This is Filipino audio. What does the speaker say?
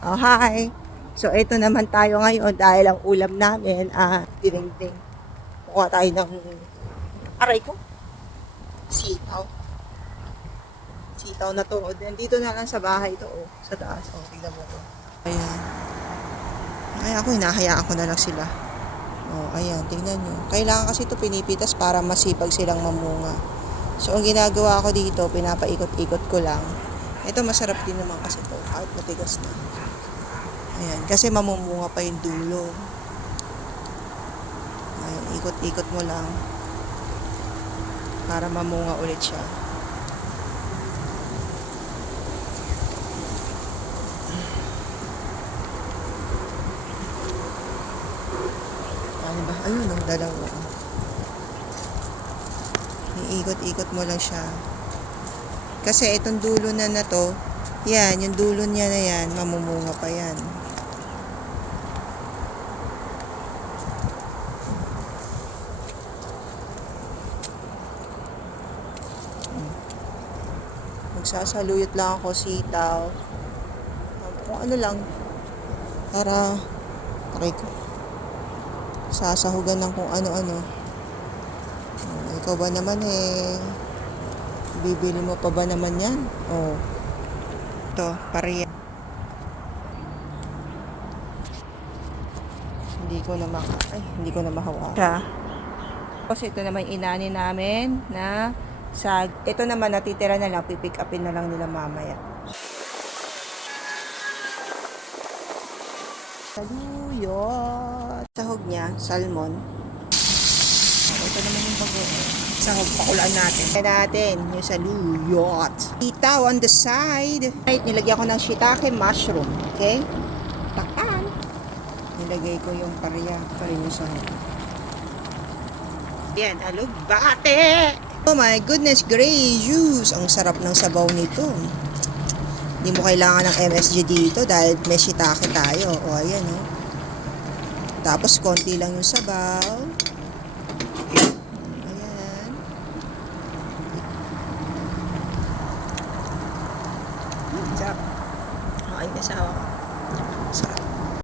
Oh, hi! So, ito naman tayo ngayon dahil ang ulam namin, dinding. Kuha tayo ng, aray ko, sitaw. Sitaw na to. Nandito na lang sa bahay to, oh, sa taas. Oh, tignan mo ko. Ayan. Ay, ako, hinahayaan ko na lang sila. Oh, ayan, tingnan nyo. Kailangan kasi ito pinipitas para masipag silang mamunga. So, ang ginagawa ko dito, pinapaikot-ikot ko lang. Ito, masarap din naman kasi ito, kahit matigas na. Ayan, kasi mamumunga pa yung dulo. Ayan, ikot-ikot mo lang para mamunga ulit siya. Ano ba? Ayun, ang dalawa. Iikot-ikot mo lang siya. Kasi itong dulo na to, yan, yung dulo niya na yan, mamumunga pa yan. Magsasaluyot lang ako sitaw. Kung ano lang, para, aray ko, sasahugan ng kung ano-ano. Ikaw ba naman bibili mo pa ba naman yan? Oh. Ito, pareya. Hindi ko na mahawa. Tapos ito naman inani namin na ito naman natitira na lang, pipick upin na lang nila mamaya. Saluyot. Sahog niya, salmon. Ito naman yung sahog, pakulaan natin yung saluyot. Itaw on the side. Right, nilagyan ko ng shiitake mushroom. Okay? Takpan. Nilagay ko yung pareya yung sahog. Yan, alugbate! Oh my goodness gracious! Ang sarap ng sabaw nito. Hindi mo kailangan ng MSG dito dahil may shiitake tayo. O, ayan o. Tapos, konti lang yung sabaw. Ayan. Sarap. Okay, nasawa ko. Sarap.